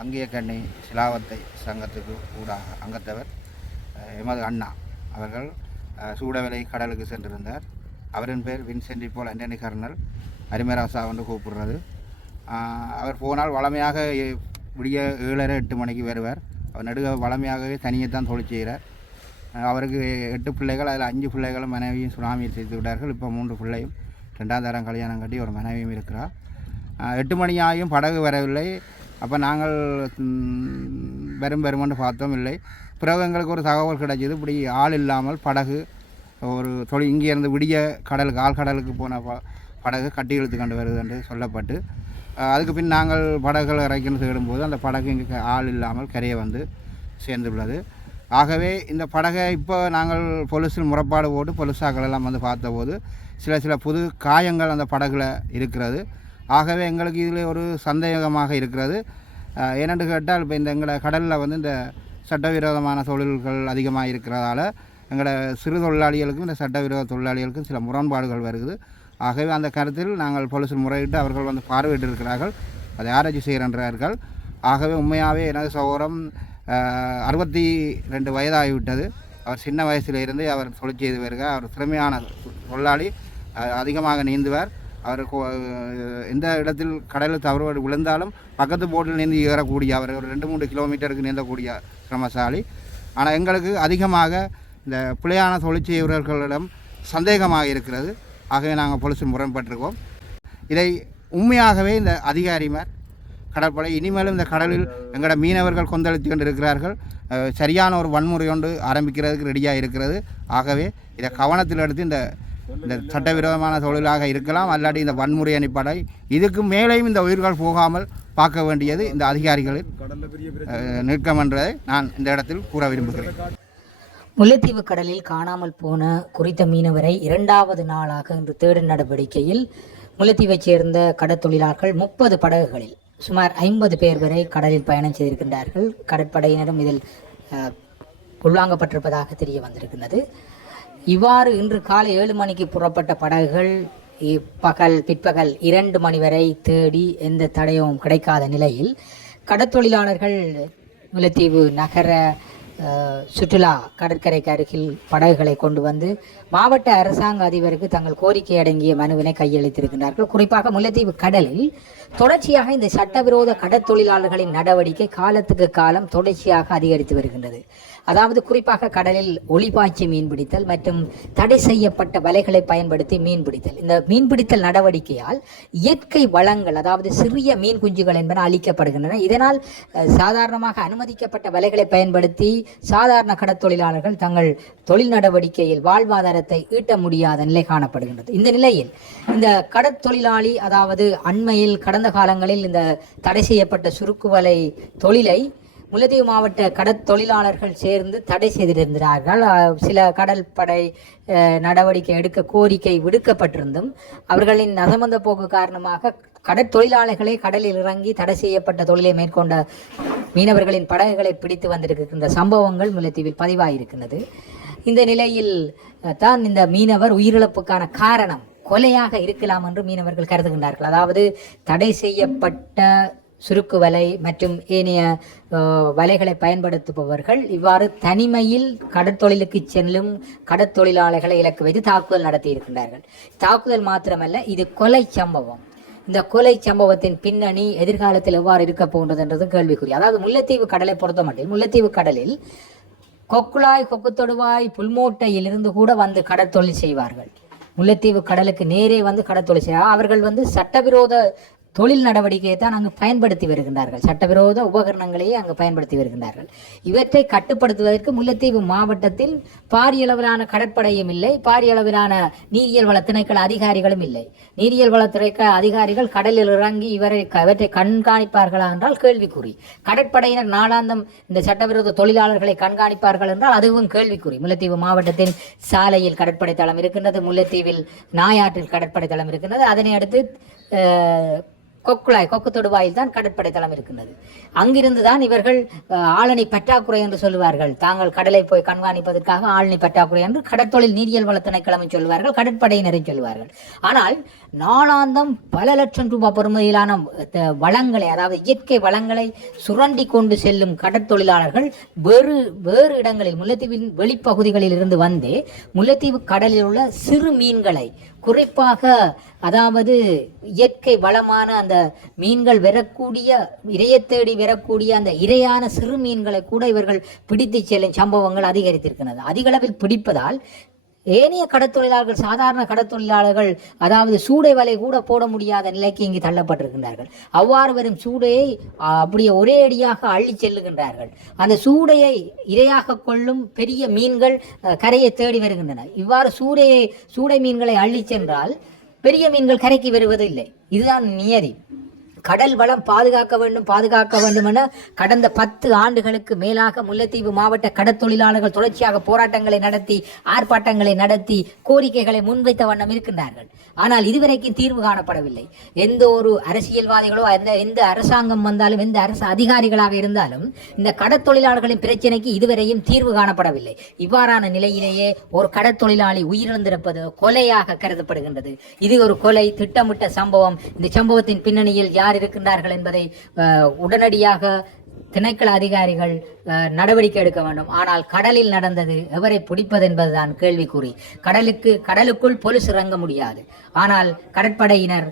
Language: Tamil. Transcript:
அங்கியக்கண்ணி சிலாவத்தை சங்கத்துக்கு ஊடாக அங்கத்தவர் எமது அண்ணா அவர்கள் சூடவிலை கடலுக்கு சென்றிருந்தார். அவரின் பேர் வின்சென்டி போல் அண்டனி கர்னல். அரிமராசா வந்து கூப்பிடுறது. அவர் போனால் வளமையாக விடிய ஏழரை எட்டு மணிக்கு வருவார். அவர் நடுக வளமையாகவே தனியே தான் தொழில் செய்கிறார். அவருக்கு எட்டு பிள்ளைகள் அதில் அஞ்சு பிள்ளைகளும் மனைவியும் சுனாமியை செய்து விட்டார்கள். இப்போ மூன்று பிள்ளையும் ரெண்டாம் தரம் கல்யாணம் கட்டி ஒரு மனைவியும் இருக்கிறார். எட்டு மணி ஆகியும் படகு வரவில்லை. அப்போ நாங்கள் வெறும் வரும் வருமென்று பார்த்தோம் இல்லை. பிறகு எங்களுக்கு ஒரு தகவல் கிடைச்சிது. இப்படி ஆள் இல்லாமல் படகு ஒரு தொழில் இங்கேருந்து விடிய கடலுக்கு ஆழ்கடலுக்கு போன ப படகு கட்டி இழுத்து கொண்டு வருது என்று சொல்லப்பட்டு அதுக்கு பின் நாங்கள் படகுகள் இறக்கணும் தேடும்போது அந்த படகு இங்கே ஆள் இல்லாமல் கரையை வந்து சேர்ந்துள்ளது. ஆகவே இந்த படகை இப்போ நாங்கள் பொலிசில் முறைப்பாடு போட்டு பொலிசாக்கள் எல்லாம் வந்து பார்த்தபோது சில சில புது காயங்கள் அந்த படகுல இருக்கிறது. ஆகவே எங்களுக்கு இதில் ஒரு சந்தேகமாக இருக்கிறது. ஏனென்று கேட்டால் இப்போ இந்த எங்களை கடலில் வந்து இந்த சட்டவிரோதமான தொழில்கள் அதிகமாக இருக்கிறதால எங்களோட சிறு தொழிலாளிகளுக்கும் இந்த சட்டவிரோத தொழிலாளிகளுக்கும் சில முரண்பாடுகள் வருகிறது ஆகவே அந்த கருத்தில் நாங்கள் போலீஸில் முறையிட்டு அவர்கள் வந்து பார்வையிட்டு இருக்கிறார்கள் அதை ஆராய்ச்சி செய்கின்றார்கள் ஆகவே உண்மையாகவே எனது சகோதரம் அறுபத்தி ரெண்டு வயதாகிவிட்டது. அவர் சின்ன வயசிலிருந்து அவர் தொழில் செய்து வருகிறார். அவர் திறமையான தொழிலாளி அதிகமாக நீந்துவார். அவர் எந்த இடத்தில் கடலில் தவறு விழுந்தாலும் பக்கத்து போட்டில் நின்று ஏறக்கூடிய அவர் ஒரு ரெண்டு மூன்று கிலோமீட்டருக்கு நீந்தக்கூடிய சிரமசாலி. ஆனால் எங்களுக்கு அதிகமாக இந்த பிழையான தொழிற்செய்வர்களிடம் சந்தேகமாக இருக்கிறது. ஆகவே நாங்கள் பொலிசில் முரண்பட்டிருக்கோம். இதை உண்மையாகவே இந்த அதிகாரிமார் கடற்படை இனிமேலும் இந்த கடலில் எங்களோட மீனவர்கள் கொந்தளித்து கொண்டு இருக்கிறார்கள் சரியான ஒரு வன்முறை ஒன்று ஆரம்பிக்கிறதுக்கு ரெடியாக இருக்கிறது. ஆகவே இதை கவனத்தில் எடுத்து இந்த இந்த சட்டவிரோதமான தொழிலாக இருக்கலாம் அல்லாட்டி இந்த வன்முறை அணிப்படை இதுக்கு மேலேயும் இந்த உயிர்கள் போகாமல் பார்க்க வேண்டியது இந்த அதிகாரிகளில் நிற்கும் என்றதை நான் இந்த இடத்தில் கூற விரும்புகிறேன். முல்லைத்தீவு கடலில் காணாமல் போன குறித்த மீனவரை இரண்டாவது நாளாக இன்று தேடும் நடவடிக்கையில் முல்லைத்தீவைச் சேர்ந்த கடற்தொழிலாளர்கள் முப்பது படகுகளில் சுமார் ஐம்பது பேர் வரை கடலில் பயணம் செய்திருக்கின்றார்கள். கடற்படையினரும் இதில் உள்வாங்கப்பட்டிருப்பதாக தெரிய வந்திருக்கின்றது. இவ்வாறு இன்று காலை ஏழு மணிக்கு புறப்பட்ட படகுகள் இ- பகல் பிற்பகல் இரண்டு மணி வரை தேடி எந்த தடயமும் கிடைக்காத நிலையில் கடற்தொழிலாளர்கள் முல்லைத்தீவு நகர சுற்றுலா கடற்கரைக்கு அருகில் படகுகளை கொண்டு வந்து மாவட்ட அரசாங்க அதிபருக்கு தங்கள் கோரிக்கை அடங்கிய மனுவினை கையளித்திருக்கிறார்கள் குறிப்பாக முல்லைத்தீவு கடலில் தொடர்ச்சியாக இந்த சட்டவிரோத கடற்தொழிலாளர்களின் நடவடிக்கை காலத்துக்கு காலம் தொடர்ச்சியாக அதிகரித்து வருகின்றது. அதாவது குறிப்பாக கடலில் ஒளிபாய்ச்சி மீன்பிடித்தல் மற்றும் தடை செய்யப்பட்ட வலைகளை பயன்படுத்தி மீன்பிடித்தல் இந்த மீன்பிடித்தல் நடவடிக்கையால் இயற்கை வளங்கள் அதாவது சிறிய மீன் குஞ்சுகள் என்பன அளிக்கப்படுகின்றன இதனால் சாதாரணமாக அனுமதிக்கப்பட்ட வலைகளை பயன்படுத்தி சாதாரண கடத்தொழிலாளர்கள் தங்கள் தொழில் நடவடிக்கையில் வாழ்வாதாரத்தை ஈட்ட முடியாத நிலை காணப்படுகின்றது. இந்த நிலையில் இந்த கடற்தொழிலாளி அதாவது அண்மையில் கடந்த காலங்களில் இந்த தடை செய்யப்பட்ட சுருக்கு வலை தொழிலை முல்லைத்தீவு மாவட்ட கடற்தொழிலாளர்கள் சேர்ந்து தடை செய்திருந்தார்கள் சில கடற்படை நடவடிக்கை எடுக்க கோரிக்கை விடுக்கப்பட்டிருந்தும் அவர்களின் நசமந்த போக்கு காரணமாக கடற்தொழிலாளர்களே கடலில் இறங்கி தடை செய்யப்பட்ட தொழிலை மேற்கொண்ட மீனவர்களின் படகுகளை பிடித்து வந்திருக்கின்ற சம்பவங்கள் முல்லைத்தீவில் பதிவாயிருக்கின்றது. இந்த நிலையில் தான் இந்த மீனவர் உயிரிழப்புக்கான காரணம் கொலையாக இருக்கலாம் என்று மீனவர்கள் கருதுகின்றார்கள். அதாவது தடை செய்யப்பட்ட சுருக்கு வலை மற்றும் ஏனைய வலைகளை பயன்படுத்துபவர்கள் இவ்வாறு தனிமையில் கடற்தொழிலுக்கு செல்லும் கடற்தொழிலாளர்களை இலக்கு வைத்து தாக்குதல் நடத்தி இருக்கின்றார்கள் தாக்குதல் மாத்திரமல்ல இது கொலை சம்பவம். இந்த கொலை சம்பவத்தின் பின்னணி எதிர்காலத்தில் எவ்வாறு இருக்க போகின்றது என்றது கேள்விக்குறி. அதாவது முல்லைத்தீவு கடலை பொறுத்த மட்டும் முல்லைத்தீவு கடலில் கொக்குளாய் கொக்குத்தொடுவாய் புல்மோட்டையிலிருந்து கூட வந்து கடற்தொழில் செய்வார்கள். முல்லைத்தீவு கடலுக்கு நேரே வந்து கடற்தொழில் செய்வார் அவர்கள் வந்து சட்டவிரோத தொழில் நடவடிக்கையை தான் அங்கு பயன்படுத்தி வருகின்றார்கள். சட்டவிரோத உபகரணங்களையே அங்கு பயன்படுத்தி வருகின்றார்கள். இவற்றை கட்டுப்படுத்துவதற்கு முல்லைத்தீவு மாவட்டத்தில் பாரிய அளவிலான கடற்படையும் இல்லை பாரிய அளவிலான நீரியல் வள திணைக்கள அதிகாரிகளும் இல்லை. நீரியல் வள அதிகாரிகள் கடலில் இறங்கி இவரை இவற்றை கண்காணிப்பார்களா என்றால் கேள்விக்குறி. கடற்படையினர் நாளாந்தம் இந்த சட்டவிரோத தொழிலாளர்களை கண்காணிப்பார்கள் என்றால் அதுவும் கேள்விக்குறி. முல்லைத்தீவு மாவட்டத்தின் சாலையில் கடற்படை தளம் இருக்கின்றது முல்லைத்தீவில் நாயாற்றில் கடற்படை தளம் இருக்கின்றது. அதனை அடுத்து கொக்குழாய் கொக்கு தொடுவாயில் தான் கடற்படை தளம் இருக்கின்றது. அங்கிருந்து தான் இவர்கள் ஆளணி பற்றாக்குறை என்று சொல்லுவார்கள். தாங்கள் கடலை போய் கண்காணிப்பதற்காக ஆளணி பற்றாக்குறை என்று கடற்தொழில் நீரியல் வள திணைக்களமை சொல்லுவார்கள் கடற்படையினரை சொல்லுவார்கள். ஆனால் நாளாந்தம் பல லட்சம் ரூபாய் பெறுமதியிலான வளங்களை அதாவது இயற்கை வளங்களை சுரண்டி கொண்டு செல்லும் கடற்தொழிலாளர்கள் வேறு வேறு இடங்களில் முல்லைத்தீவின் வெளிப்பகுதிகளில் இருந்து வந்து முல்லைத்தீவு கடலில் உள்ள சிறு மீன்களை குறிப்பாக அதாவது இயற்கை வளமான அந்த மீன்கள் வரக்கூடிய இரையை தேடி வரக்கூடிய அந்த இரையான சிறு மீன்களை கூட இவர்கள் பிடித்து செல்லும் சம்பவங்கள் அதிகரித்திருக்கிறது அதிகளவில் பிடிப்பதால் ஏனைய கடற்தொழிலாளர்கள் சாதாரண கடற்தொழிலாளர்கள் அதாவது சூடை வலை கூட போட முடியாத நிலைக்கு இங்கு தள்ளப்பட்டிருக்கின்றார்கள். அவ்வாறு வரும் சூடையை அப்படியே ஒரே அடியாக அள்ளி செல்லுகின்றார்கள். அந்த சூடையை இரையாக கொள்ளும் பெரிய மீன்கள் கரையை தேடி வருகின்றன. இவ்வாறு சூடையை சூடை மீன்களை அள்ளி சென்றால் பெரிய மீன்கள் கரைக்கு வருவதில்லை. இதுதான் நியதி. கடல் வளம் பாதுகாக்க வேண்டும் பாதுகாக்க வேண்டும் என கடந்த பத்து ஆண்டுகளுக்கு மேலாக முல்லைத்தீவு மாவட்ட கடற்தொழிலாளர்கள் தொடர்ச்சியாக போராட்டங்களை நடத்தி ஆர்ப்பாட்டங்களை நடத்தி கோரிக்கைகளை முன்வைத்த வண்ணம் இருக்கின்றார்கள். ஆனால் இதுவரைக்கும் தீர்வு காணப்படவில்லை. எந்த ஒரு அரசியல்வாதிகளோ எந்த எந்த அரசாங்கம் வந்தாலும் எந்த அரசு அதிகாரிகளாக இருந்தாலும் இந்த கடற்தொழிலாளர்களின் பிரச்சனைக்கு இதுவரையும் தீர்வு காணப்படவில்லை. இவ்வாறான நிலையிலேயே ஒரு கடற்தொழிலாளி உயிரிழந்திருப்பது கொலையாக கருதப்படுகின்றது. இது ஒரு கொலை திட்டமிட்ட சம்பவம். இந்த சம்பவத்தின் பின்னணியில் யார் இருக்கின்றார்கள் என்பதை அஹ், உடனடியாக திணைக்கள அதிகாரிகள் அஹ், நடவடிக்கை எடுக்க வேண்டும். ஆனால் கடலில் நடந்தது எவரை பிடிப்பது என்பதுதான் கேள்விக்குறி. கடலுக்கு கடலுக்குள் பொலிஸ் இறங்க முடியாது. ஆனால் கடற்படையினர்